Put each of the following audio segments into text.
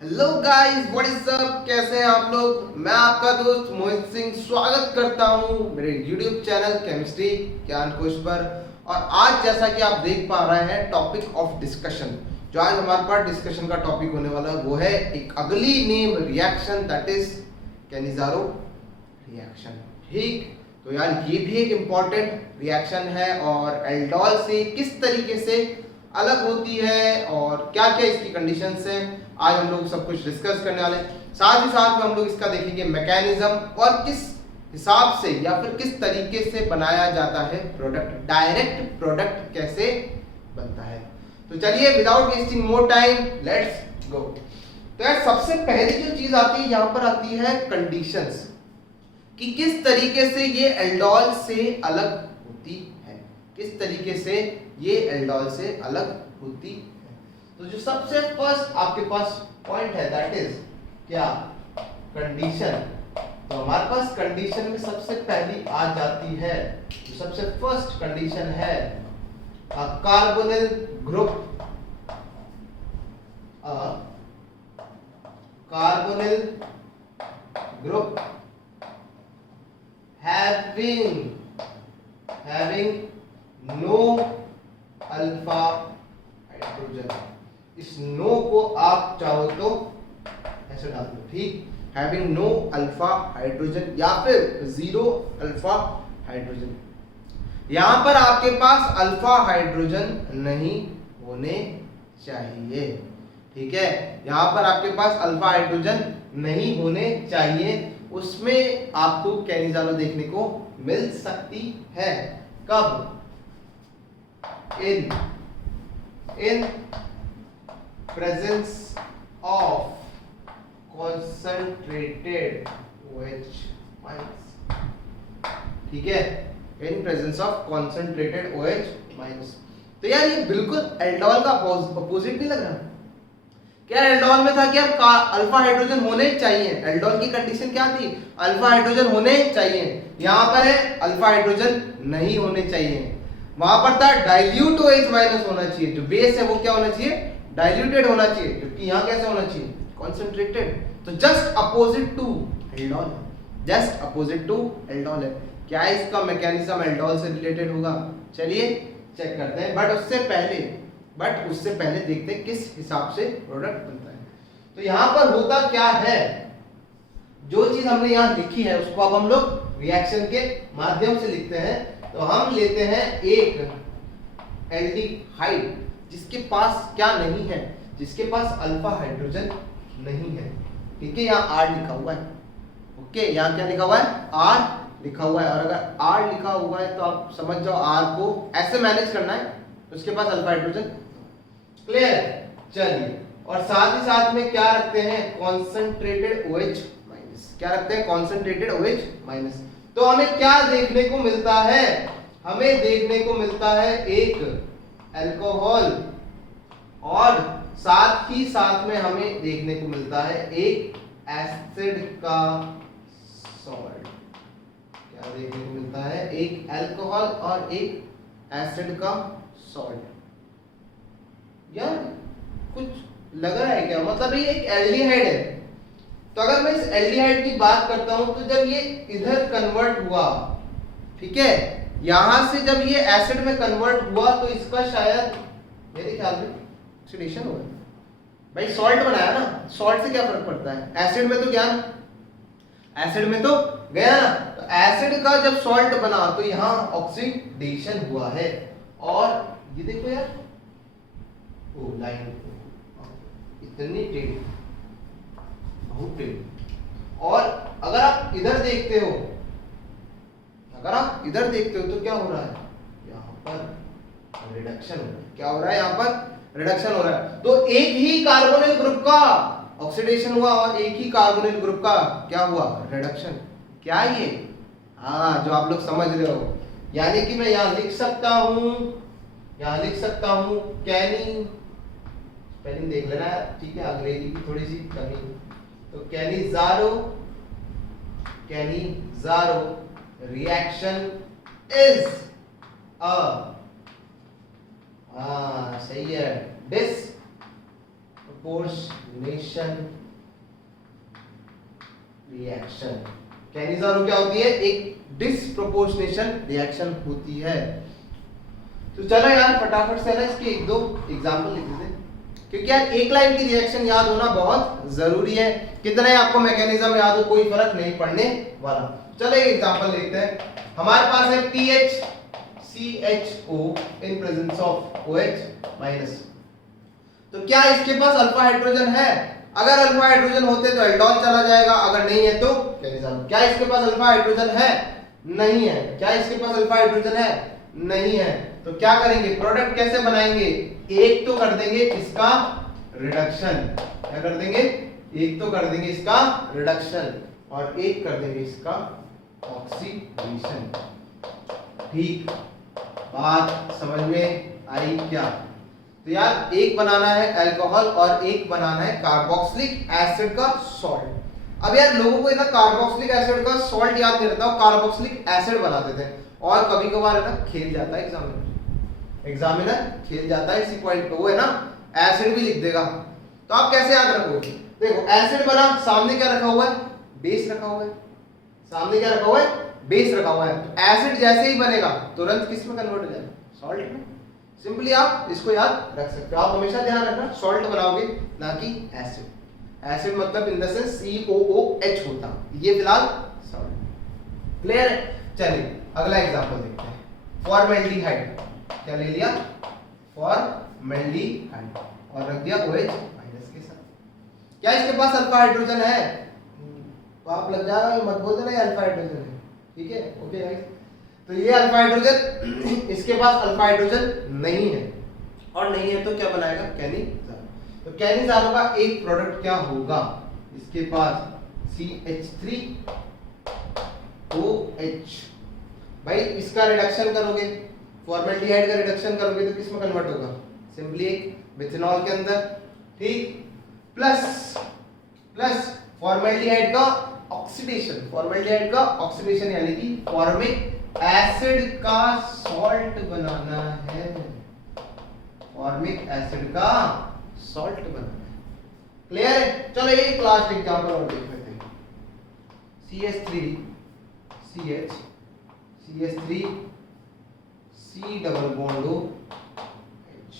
Hello guys, what is up. कैसे हैं आप लोग। मैं आपका दोस्त मोहित सिंह स्वागत करता हूं मेरे यूट्यूब चैनल केमिस्ट्री ज्ञान कोश पर। और आज जैसा कि आप देख पा रहे हैं टॉपिक ऑफ डिस्कशन, जो आज हमारे पास डिस्कशन का टॉपिक होने वाला है वो है एक अगली name reaction, that is Cannizzaro reaction. ठीक, तो यार ये भी एक इम्पॉर्टेंट रिएक्शन है और एल्डोल से किस तरीके से अलग होती है और क्या क्या इसकी कंडीशंस हैं, आज हम लोग सब कुछ डिस्कस करने वाले हैं। साथ ही साथ में हम लोग इसका देखेंगे मैकेनिज्म और किस हिसाब से या फिर किस तरीके से बनाया जाता है प्रोडक्ट, डायरेक्ट प्रोडक्ट कैसे बनता है। तो चलिए without wasting more time let's go. तो यार सबसे पहली जो चीज आती है यहाँ पर आती है कंडीशंस, कि किस तरीके से ये एल्डोल से अलग होती है, किस तरीके से ये एल्डोल से अलग होती है। तो जो सबसे फर्स्ट आपके पास पॉइंट है दैट इज क्या, कंडीशन। तो हमारे पास कंडीशन में सबसे पहली आ जाती है, जो सबसे फर्स्ट कंडीशन है carbonyl group, carbonyl group having no alpha hydrogen. इस नो को आप चाहो तो ऐसे डाल दो, ठीक, हैविंग नो अल्फा हाइड्रोजन या फिर जीरो अल्फा हाइड्रोजन। यहां पर आपके पास अल्फा हाइड्रोजन नहीं होने चाहिए, ठीक है। यहां पर आपके पास अल्फा हाइड्रोजन नहीं होने चाहिए, उसमें आपको कैनिज़ारो देखने को मिल सकती है। कब? In presence of concentrated OH minus, ठीक है, in presence of concentrated OH minus. तो यार ये बिल्कुल एल्डोल का अपोजिट नहीं लग रहा। क्या एल्डोल में था कि यार अल्फा हाइड्रोजन होने चाहिए, एल्डोल की कंडीशन क्या थी, अल्फा हाइड्रोजन होने चाहिए। यहां पर है अल्फा हाइड्रोजन नहीं होने चाहिए। वहां पर था डाइल्यूट OH माइनस होना चाहिए, जो बेस है वो क्या होना चाहिए, डाइल्यूटेड होना चाहिए, जबकि यहां कैसे होना चाहिए, कॉन्सेंट्रेटेड। तो just opposite to aldol, just opposite to aldol है। क्या इसका मैकेनिज्म एल्डोल से रिलेटेड होगा, चलिए चेक करते हैं। बट उससे पहले देखते हैं किस हिसाब से प्रोडक्ट बनता है। तो यहां पर होता क्या है, जो चीज हमने यहां लिखी है उसको अब हम लोग रिएक्शन के माध्यम से लिखते हैं। तो हम लेते हैं एक एल्डिहाइड जिसके पास क्या नहीं है, जिसके पास अल्फा हाइड्रोजन नहीं है, ठीक है। यहाँ R लिखा हुआ है, ओके, यहाँ क्या लिखा हुआ है, R लिखा हुआ है। और अगर R लिखा हुआ है तो आप समझ जाओ R को ऐसे मैनेज करना है, उसके पास अल्फा हाइड्रोजन, क्लियर। चलिए, और साथ ही साथ में क्या रखते हैं, कॉन्सेंट्रेटेड OH माइनस, क्या रखते हैं, कॉन्सेंट्रेटेड OH माइनस। तो हमें क्या देखने को मिलता है, हमें देखने को मिलता है एक अल्कोहल और साथ ही साथ में हमें देखने को मिलता है एक एसिड का सॉल्ट। क्या देखने को मिलता है, एक अल्कोहल और एक एसिड का सॉल्ट। यार कुछ लग रहा है क्या, मतलब ये एक एल्डिहाइड है। तो अगर मैं इस एल्डिहाइड की बात करता हूं तो जब ये इधर कन्वर्ट हुआ, ठीक है, यहां से जब ये एसिड में कन्वर्ट हुआ तो इसका शायद मेरे ख्याल में ऑक्सीडेशन हुआ। भाई सॉल्ट बनाया ना, सॉल्ट से क्या फर्क पड़ता है, एसिड में तो गया ना, एसिड में तो गया ना। तो एसिड का जब सॉल्ट बना तो यहां ऑक्सीडेशन हुआ है। और ये देखो यार, ओ लाइन इतनी टेढ़ी, बहुत टेढ़ी। और अगर आप इधर देखते हो, अगर आप इधर देखते हो तो क्या हो रहा है, यहाँ पर रिडक्शन हो रहा है। क्या हो रहा है, यहाँ पर रिडक्शन हो रहा है। तो एक ही कार्बोनिल ग्रुप का ऑक्सीडेशन हुआ और एक ही कार्बोनिल ग्रुप का क्या हुआ, रिडक्शन। क्या ये, हाँ, जो आप लोग समझ रहे हो। यानी कि मैं यहां लिख सकता हूं, यहां लिख सकता हूं कैनी, स्पेलिंग देख लेना है, ठीक है, अंग्रेजी की थोड़ी सी कमी। तो Cannizzaro, Cannizzaro reaction is a, हाँ सही है, डिस डिस्प्रोपोर्शनेशन रिएक्शन। कैनिज़ारो क्या होती है? एक डिस्प्रोपोर्शनेशन रिएक्शन होती है। तो चलो यार फटाफट से ना इसके एक दो एग्जांपल लिख देते हैं, क्योंकि यार एक लाइन की रिएक्शन याद होना बहुत जरूरी है। कितने आपको मैकेनिज्म याद हो कोई फर्क नहीं पड़ने वाला। चलो एक एग्जांपल लेते हैं। हमारे पास है PHCHO in presence of OH minus. तो क्या इसके पास अल्फा हाइड्रोजन है? अगर अल्फा हाइड्रोजन होते तो एल्डोल चला जाएगा, अगर नहीं है तो कैनिज़ारो। क्या इसके पास अल्फा हाइड्रोजन है? नहीं है। क्या इसके पास अल्फा हाइड्रोजन है? नहीं है। तो क्या करेंगे? प्रोडक्ट कैसे बनाएंगे? एक तो कर देंगे इसका रिडक्शन। क्या कर देंगे? एक तो कर देंगे इसका रिडक्शन और एक कर देंगे इसका ऑक्सीडेशन। ठीक, बात समझ में आई क्या? तो यार एक बनाना है अल्कोहल और एक बनाना है कार्बोक्सिलिक एसिड का सॉल्ट। अब यार लोगों को ना कार्बोक्सिलिक एसिड का सॉल्ट याद नहीं रहता, कार्बोक्सिलिक एसिड बनाते थे। और कभी कभार है ना खेल जाता है एग्जामिनर खेल जाता है इसी पॉइंट पे, वो है ना एसिड भी लिख देगा। तो आप कैसे याद रखोगे? देखो एसिड बना, सामने क्या रखा हुआ है? बेस रखा हुआ है। सामने क्या रखा हुआ है? बेस रखा हुआ है। तो एसिड जैसे ही बनेगा तुरंत किस में कन्वर्ट हो जाएगा? सॉल्ट में। सिंपली आप इसको याद रख सकते हो। आप हमेशा ध्यान रखना सॉल्ट बनाओगे ना कि एसिड। एसिड मतलब इन द सेंस COOH होता, ये फिलहाल सॉल्ट। क्लियर है? चलिए अगला एग्जांपल देखते हैं। फॉर्मेल्डिहाइड। क्या ले लिया? फॉर्मेल्डिहाइड और रख दिया OH माइनस के साथ। क्या इसके पास अल्फा हाइड्रोजन है? तो आप लग जाएगा, मत बोल देना ये अल्फा हाइड्रोजन है। ठीक है, ओके गाइस। तो ये अल्फा हाइड्रोजन, इसके पास अल्फा हाइड्रोजन नहीं है और नहीं है तो क्या बनाएगा? कैनिज़ारो। तो कैनिज़ारो का एक प्रोडक्ट क्या होगा? इसके पास CH3OH। भाई इसका रिडक्शन करोगे, फॉर्मेल्डिहाइड का रिडक्शन करोगे तो किस में कन्वर्ट होगा? सिंपली एक मिथेनॉल के अंदर। ठीक, प्लस फॉर्मेल्डिहाइड का ऑक्सीडेशन, फॉर्मेल्डिहाइड का ऑक्सीडेशन यानी कि फॉर्मिक एसिड का सॉल्ट बनाना है। फॉर्मिक एसिड का सॉल्ट बनाना है। क्लियर है? चलो एक लास्ट एग्जांपल और देख लेते हैं। CH3CH CH3 C double bond OH।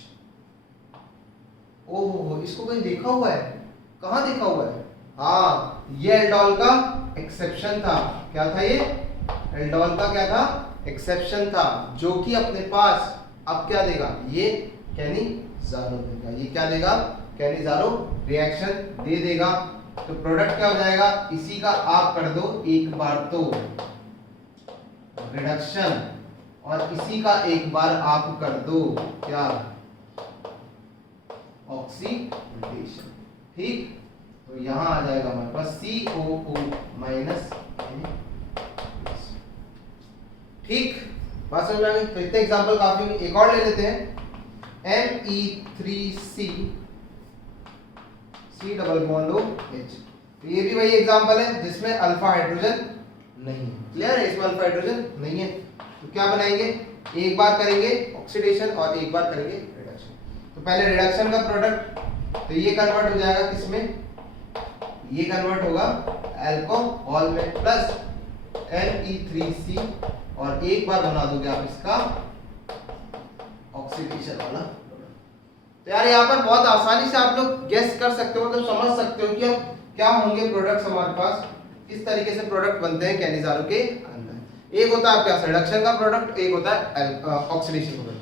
ओहो, इसको कहीं देखा हुआ है? कहां देखा हुआ है? हाँ, ये एल्डोल का एक्सेप्शन था। क्या था ये? एल्डोल का क्या था? एक्सेप्शन था, जो कि अपने पास अब क्या देगा? ये कैनिज़ारो देगा। ये क्या देगा? कैनिज़ारो रिएक्शन दे देगा। तो प्रोडक्ट क्या हो जाएगा? इसी का आप कर दो एक बार तो रिडक्शन और इसी का एक बार आप कर दो क्या? ऑक्सीडेशन। ठीक, तो यहां आ जाएगा हमारे पास COO माइनस। ठीक, बात समझ में आ गई? तो इतने एग्जांपल काफी। एक और ले लेते हैं। Me3C C double bond OH। तो ये भी वही एग्जांपल है जिसमें अल्फा हाइड्रोजन नहीं है। क्लियर है? इसमें अल्फा हाइड्रोजन नहीं है। तो क्या बनाएंगे? एक बार करेंगे ऑक्सीडेशन और एक बार करेंगे रिडक्शन। तो पहले रिडक्शन का प्रोडक्ट, तो ये कन्वर्ट हो जाएगा किसमें? ये कन्वर्ट होगा अल्कोहल में प्लस Ne3C और एक बार बना दोगे आप इसका ऑक्सीडेशन वाला। तो यार यहाँ पर बहुत आसानी से आप लोग गेस कर सकते हो, मतलब समझ सकते हो कि अब क्या होंगे प्रोडक्ट्स हमारे पास, किस तरीके से प्रोडक्ट बनते हैं कैनिज़ारो के अंदर। एक होता है आपका रिडक्शन का प्रोडक्ट, एक होता है ऑक्सीडेशन प्रोडक्ट।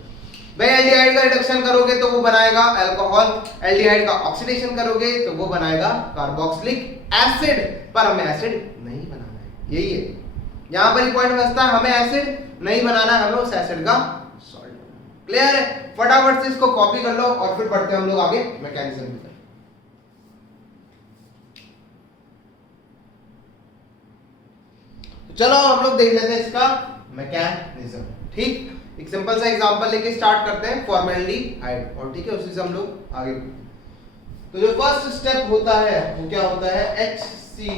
भाई एल्डिहाइड का रिडक्शन करोगे तो वो बनाएगा अल्कोहल, एल्डिहाइड का ऑक्सीडेशन करोगे तो वो बनाएगा कार्बोक्सिलिक एसिड, पर हमें एसिड नहीं बनाना है। यही है यहाँ पर ही पॉइंट बचता है, हमें एसिड नहीं बनाना, हमें उस एसिड का सॉल्ट बनाना। क्लियर है? फटाफट से इसको कॉपी कर लो और फिर पढ़ते हैं हम लोग आगे मैकेनिज्म की तरफ। चलो हम लोग देख लेते हैं इसका मैकेनिज्म। ठीक, एक सिंपल सा एग्जांपल लेके स्टार्ट करते हैं फॉर्मेल्डिहाइड और ठीक है उसी से हम लोग आगे। तो जो फर्स्ट स्टेप होता है वो क्या होता है? HC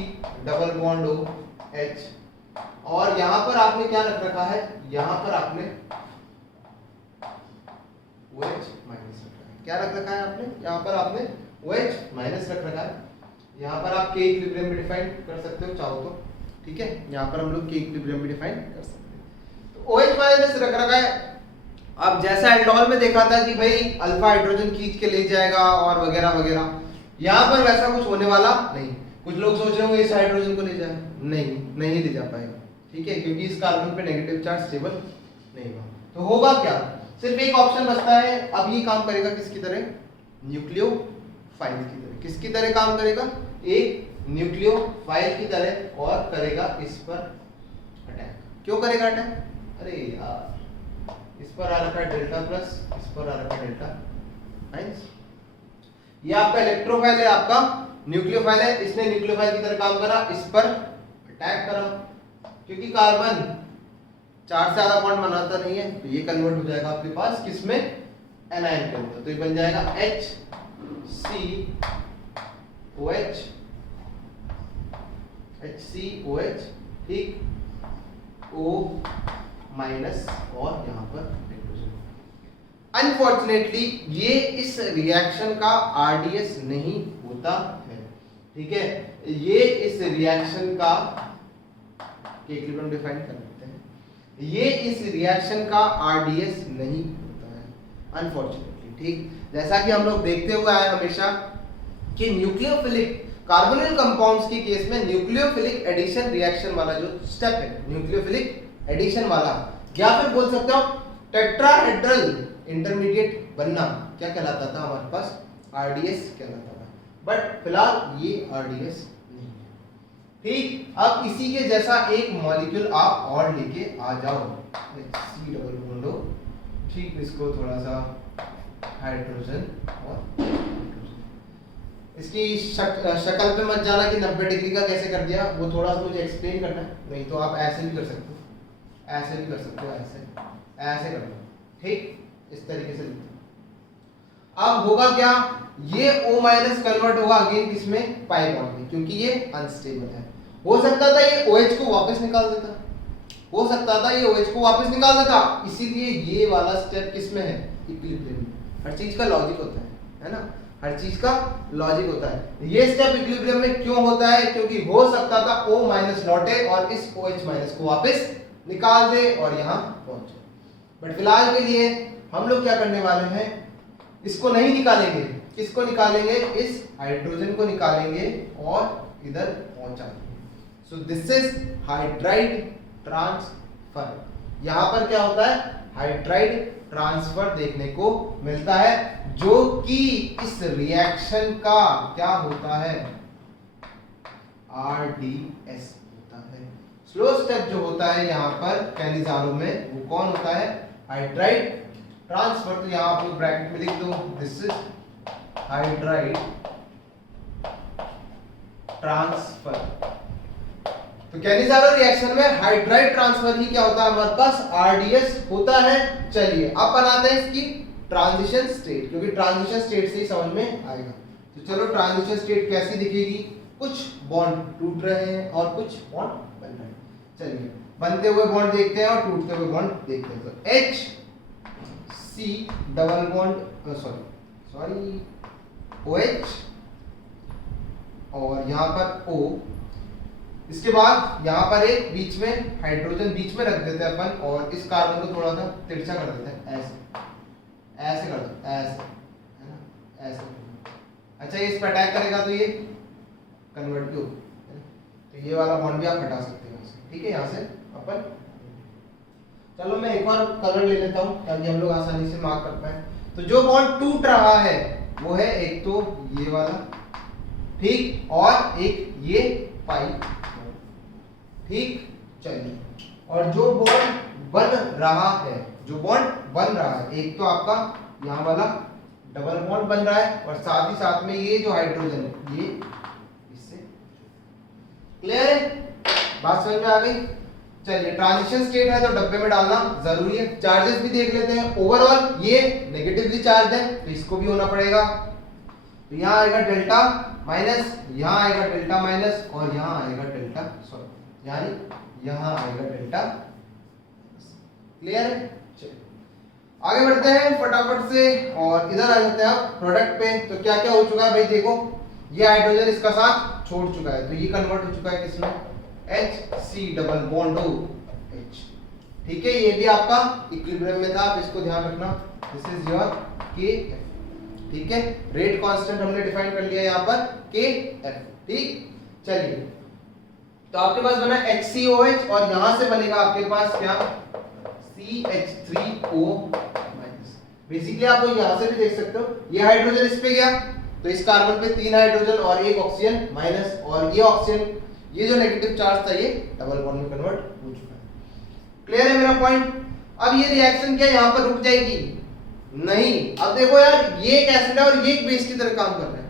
डबल बॉन्ड OH और यहां पर आपने क्या रख रखा है? यहां पर आपने OH माइनस रखा है। क्या रख रखा है आपने? यहां पर आपने OH माइनस रख रखा है। यहाँ पर आप के इक्विलिब्रियम भी डिफाइन कर सकते हो चाहो तो, ठीक है, यहाँ पर हम लोग के इक्विलिब्रियम भी डिफाइन कर सकते हैं। तो OH माइनस रख रखा है। अब जैसा एल्डोहल में देखा था कि भाई अल्फा हाइड्रोजन खींच के ले जाएगा और वगैरह वगैरह, यहाँ पर वैसा कुछ होने वाला नहीं। कुछ लोग सोच रहे होंगे इस हाइड्रोजन को ले जाए, नहीं ले जा पाएगा, ठीक है, क्योंकि इस कार्बन पे नेगेटिव चार्ज स्टेबल नहीं होगा। तो होगा क्या, सिर्फ एक ऑप्शन बचता है। अब ये काम करेगा किसकी तरह, न्यूक्लियोफाइल की तरह। किसकी तरह काम करेगा, एक न्यूक्लियोफाइल की तरह, और करेगा इस पर अटैक। क्यों करेगा अटैक, अरे यार इस पर आ रखा है डेल्टा प्लस, इस पर आ रखा है डेल्टा माइनस। ये आपका इलेक्ट्रोफाइल है, आपका न्यूक्लियोफाइल है। इसने न्यूक्लियोफाइल की तरह काम करा, इस पर अटैक करा। क्योंकि कार्बन 4 से ज्यादा बॉन्ड बनाता नहीं है, तो ये कन्वर्ट हो जाएगा आपके पास किसमें, एनायन के अंदर। तो ये बन जाएगा HCOH, ठीक, O माइनस, और यहाँ पर हाइड्रोजन। अनफॉर्चुनेटली ये इस रिएक्शन का RDS नहीं होता है, ठीक है। ये इस रिएक्शन का इक्विलिब्रियम डिफाइन कर लेते हैं, ये इस रिएक्शन का RDS नहीं होता है अनफॉर्चुनेटली, ठीक। जैसा कि हम लोग देखते हुए आए हमेशा कि न्यूक्लियोफिलिक कार्बोनिल कंपाउंड्स के केस में न्यूक्लियोफिलिक एडिशन रिएक्शन वाला जो स्टेप है, न्यूक्लियोफिलिक एडिशन वाला, या फिर बोल सकते हो टेट्राहेड्रल इंटरमीडिएट बनना, क्या कहलाता था हमारे पास, RDS कहलाता था। बट फिलहाल ये RDS नहीं है, ठीक। अब इसी के जैसा एक मॉलिक्यूल आप और लेके आ जाओ, C डबल बॉन्ड लो, ठीक, इसको थोड़ा सा हाइड्रोजन और इसकी शक्ल पे मत जाना कि 90 डिग्री का कैसे कर दिया, वो थोड़ा सा मुझे एक्सप्लेन करना है। नहीं तो आप ऐसे भी कर सकते हो, ऐसे भी कर सकते हो, ऐसे कर दो, ठीक, इस तरीके से लिखते हो। अब होगा क्या, ये O माइनस कन्वर्ट होगा अगेन किसमें, पाई बॉन्ड में, क्योंकि ये अनस्टेबल है। हो सकता था ये OH को वापस निकाल देता, हो सकता था ये OH को वापस निकाल देता, इसीलिए ये वाला स्टेप किसमें है, इक्विलिब्रियम में। हर चीज का लॉजिक होता है ना, हर चीज का लॉजिक होता है। ये स्टेप इक्विलिब्रियम में क्यों होता है, क्योंकि हो सकता था O माइनस लौटे और इस OH माइनस को वापस निकाल दे और यहाँ पहुंचे। बट फिलहाल के लिए हम लोग क्या करने वाले हैं, इसको नहीं निकालेंगे, किसको निकालेंगे, इस हाइड्रोजन को निकालेंगे और इधर पहुंचाएंगे। So this is hydride transfer. यहाँ पर क्या होता है, हाइड्राइड ट्रांसफर देखने को मिलता है, जो कि इस रिएक्शन का क्या होता है, RDS होता है। स्लो स्टेप जो होता है यहाँ पर कैनिजारो में, वो कौन होता है, हाइड्राइड ट्रांसफर। तो यहाँ आप लोग ब्रैकेट में लिख दो, दिस इज हाइड्राइड ट्रांसफर। तो कैनिजारो रिएक्शन में हाइड्राइड ट्रांसफर ही क्या होता है, हमारे पास RDS होता है। चलिए अब बनाते हैं इसकी ट्रांजिशन स्टेट, क्योंकि ट्रांजिशन स्टेट से ही समझ में आएगा। तो चलो ट्रांजिशन स्टेट कैसी दिखेगी, कुछ बॉन्ड टूट रहे हैं और कुछ बॉन्ड बन रहे हैं। चलिए बनते हुए बॉन्ड देखते हैं और टूटते हुए बॉन्ड देखते हैं। तो HC double bond sorry OH और यहाँ पर O, इसके बाद यहाँ पर एक बीच में हाइड्रोजन बीच में रख देते हैं अपन, और इस कार्बन को थोड़ा सा तिरछा कर देते हैं, ऐसे कर दो, ऐसे, है ना, ऐसे। अच्छा ये इस पर अटैक करेगा तो ये कन्वर्ट भी होगा, तो ये वाला बॉन्ड भी आप हटा सकते हैं, ठीक है। यहाँ से अपन, चलो मैं एक और कलर ले लेता हूँ ताकि हम लोग आसानी से मार्क कर पाए। तो जो बॉन्ड टूट रहा है वो है एक तो ये वाला, ठीक, और एक ये पाई, ठीक। चलिए, और जो बॉन्ड बन रहा है, जो बॉन्ड बन रहा है, एक तो आपका यहाँ वाला डबल बॉन्ड बन रहा है, और साथ ही साथ में ये जो हाइड्रोजन है ये इससे, क्लियर है, बात समझ में आ गई। चलिए ट्रांजिशन स्टेट है तो डब्बे में डालना जरूरी है। चार्जेस भी देख लेते हैं। ओवरऑल ये नेगेटिवली चार्ज है तो इसको भी होना पड़ेगा। तो यहाँ आएगा डेल्टा माइनस, यहाँ आएगा डेल्टा माइनस, और यहाँ आएगा डेल्टा सॉरी यानी यहाँ आएगा डेल्टा। क्लियर है। चलिए आगे बढ़ते हैं फटाफट से और इधर आ जाते हैं आप प्रोडक्ट पे। तो क्या क्या हो चुका है भाई, देखो ये हाइड्रोजन इसका साथ छोड़ चुका है, तो ये कन्वर्ट हो चुका है किसमें, HC डबल बॉन्ड H। ठीक है, ये भी आपका इक्विलिब्रियम में था, आप इसको ध्यान रखना। This is your KF। ठीक है, रेट कांस्टेंट हमने डिफाइन कर लिया यहाँ पर KF। ठीक, चलिए तो आपके पास बना HCOH और यहां से बनेगा आपके पास क्या, CH3O माइनस। बेसिकली आप यहां से भी देख सकते हो, ये हाइड्रोजन इस पे गया तो इस कार्बन पे 3 हाइड्रोजन और 1 ऑक्सीजन माइनस, और ये ऑक्सीजन ये जो नेगेटिव चार्ज था ये डबल बॉन्ड में कन्वर्ट हो चुका है। क्लियर है मेरा पॉइंट। अब ये रिएक्शन क्या यहां पर रुक जाएगी, नहीं। अब देखो यार, ये एक एसिड है और ये एक बेस की तरह काम कर रहा है,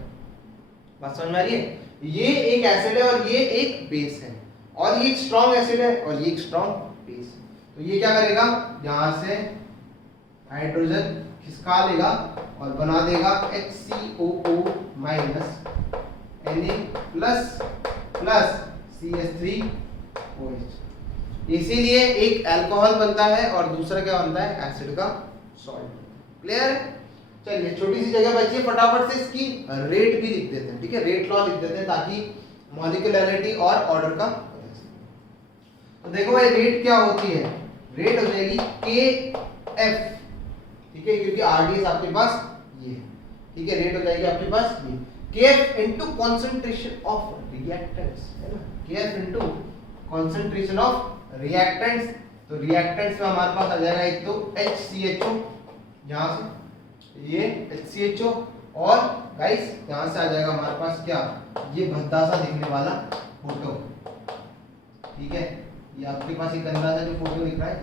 बात समझ में आ रही है। ये एक एसिड है और ये एक बेस है, और ये एक स्ट्रॉन्ग एसिड है और ये एक स्ट्रॉन्ग बेस है। तो ये क्या करेगा, यहां से हाइड्रोजन खिसका लेगा और बना देगा HCOO minus Na plus plus CH3OH। इसीलिए एक अल्कोहल बनता है और दूसरा क्या बनता है, एसिड का सॉल्ट। क्लियर है। चलिए छोटी सी जगह बची है, फटाफट से इसकी रेट भी लिख देते हैं। ठीक है, रेट लॉ लिख देते हैं ताकि मॉलिक्यूलरिटी और ऑर्डर का। तो देखो भाई रेट क्या होती है, रेट हो जाएगी KF। ठीक है, क्योंकि RDS आपके पास ये है। ठीक है, रेट हो जाएगी आपके पास ये KF into concentration of reactants, है ना, KF into concentration of reactants. तो रिएक्टेंट्स में हमारे पास आ जाएगा एक तो HCHO, यहां से ये HCHO, और गाइस यहां से आ जाएगा हमारे पास क्या, ये भद्दा सा दिखने वाला फोटो। ठीक है, ये आपके पास एक गंदा सा जो फोटो दिख रहा है,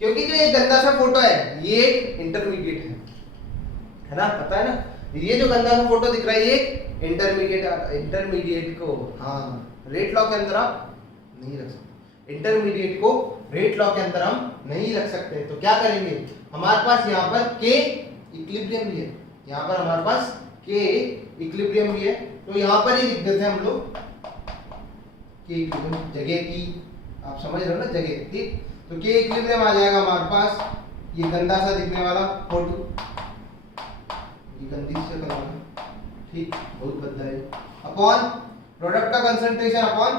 क्योंकि जो ये गंदा सा फोटो है ये एक इंटरमीडिएट है ना, पता है ना। ये जो गंदा सा फोटो दिख रहा है ये इंटरमीडिएट को, हाँ, रेट लॉ के अंदर आप नहीं रख सकते, इंटरमीडिएट को रेट लॉ के अंदर हम नहीं रख सकते। तो क्या करेंगे, हमारे पास यहाँ पर K इक्विलिब्रियम भी है, यहाँ पर हमारे पास K इक्विलिब्रियम भी है, तो यहाँ पर ही लिख देते हैं हम लोग K इक्विलिब्रियम, जगह की आप समझ रहे हो ना, जगह। ठीक, तो K इक्विलिब्रियम आ जाएगा हमारे पास, ये गंदा सा दिखने वाला फोटो, ये गंदी से कलर, ठीक, बहुत गंदा है, अपॉन प्रोडक्ट का कंसंट्रेशन अपॉन,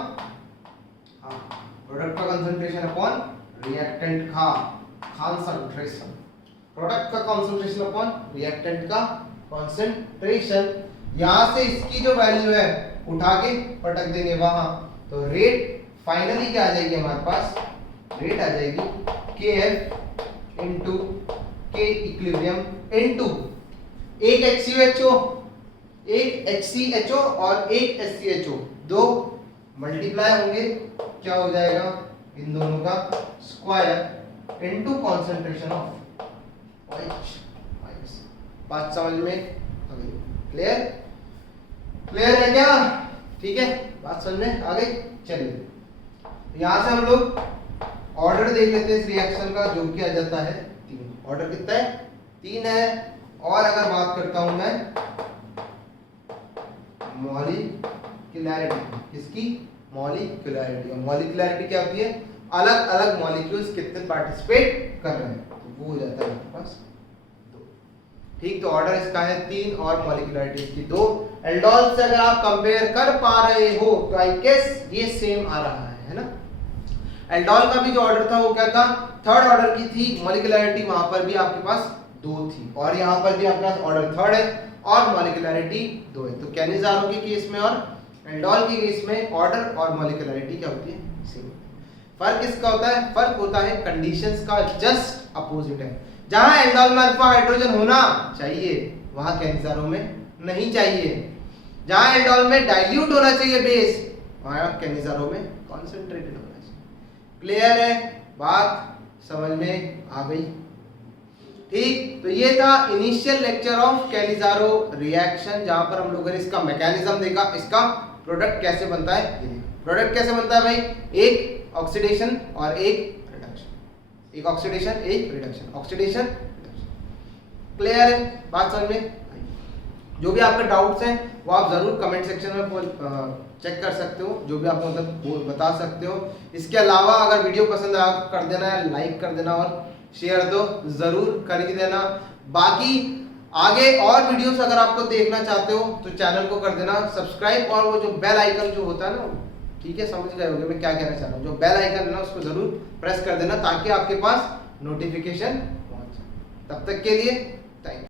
हाँ, प्रोडक्ट का कंसंट्रेशन अपॉन रिएक्टेंट का कंसंट्रेशन, प्रोडक्ट का कंसंट्रेशन अपॉन रिएक्टेंट का कंसंट्रेशन। यहां से इसकी जो वैल्यू है उठा के पटक देंगे वहां, तो रेट फाइनली क्या आ जाएगी हमारे पास, रेट आ जाएगी KF into K equilibrium into एक HCHO, एक HCHO और एक HCHO, दो मल्टीप्लाई होंगे, क्या हो जाएगा, इन दोनों का square into concentration of OH minus. बात समझ में आ गई, क्लियर, क्लियर है क्या, ठीक है, बात समझ में आ गई। चलिए यहां से हम लोग ऑर्डर देख लेते हैं इस रिएक्शन का, जो किया जाता है 3। ऑर्डर कितना है, 3 है। और अगर बात करता हूं मैं मॉलिक्यूलरिटी, किसकी, मॉलिक्यूलरिटी, और मॉलिक्यूलरिटी क्या होती है, अलग अलग मॉलिक्यूल्स कितने पार्टिसिपेट कर रहे हैं, तो वो हो जाता है आपके पास 2। ठीक, तो ऑर्डर इसका है 3 और मॉलिक्यूलरिटी इसकी 2। एल्डोल से अगर आप कंपेयर कर पा रहे हो तो आई गेस ये सेम आ रहा है ना। एल्डोल का भी जो ऑर्डर था वो क्या था, 3rd ऑर्डर की थी, मॉलिक्यूलरिटी वहां पर भी आपके पास 2 थी, और यहाँ पर भी आपके पास ऑर्डर 3rd है और मॉलिक्यूलरिटी 2 है। तो कैनिजारो के केस में और एल्डोल के केस में ऑर्डर और मॉलिक्यूलरिटी क्या होती है, सेम। फर्क किसका होता है, फर्क होता है कंडीशंस का, जस्ट अपोजिट है। जहां एल्डोल में अल्फा हाइड्रोजन होना चाहिए वहां कैनिजारो में नहीं चाहिए। जहां एल्डोल में डाइल्यूट होना चाहिए बेस, वहां कैनिजारो में कॉन्सेंट्रेटेड होना चाहिए। क्लियर है, बात समझ में आ गई। ठीक, तो ये था initial lecture of Cannizzaro reaction, जहां पर हम लोगों ने इसका मैकेनिज्म देखा, इसका प्रोडक्ट कैसे बनता है। प्रोडक्ट कैसे बनता है भाई, एक ऑक्सीडेशन और एक रिडक्शन, एक ऑक्सीडेशन एक रिडक्शन, ऑक्सीडेशन रिडक्शन। क्लियर है, बात समझ में। जो भी आपके डाउट्स हैं वो आप जरूर कमेंट सेक्शन में चेक कर सकते हो, जो भी आप मतलब बता सकते हो। इसके अलावा अगर वीडियो पसंद आया कर देना है लाइक कर देना, और शेयर तो जरूर कर ही देना। बाकी आगे और वीडियोस अगर आपको देखना चाहते हो तो चैनल को कर देना सब्सक्राइब, और वो जो बेल आइकन जो होता है ना, ठीक है, समझ गए होंगे मैं क्या कहना चाह रहा हूँ, जो बेल आइकन है ना उसको जरूर प्रेस कर देना ताकि आपके पास नोटिफिकेशन पहुंचे। तब तक के लिए थैंक यू।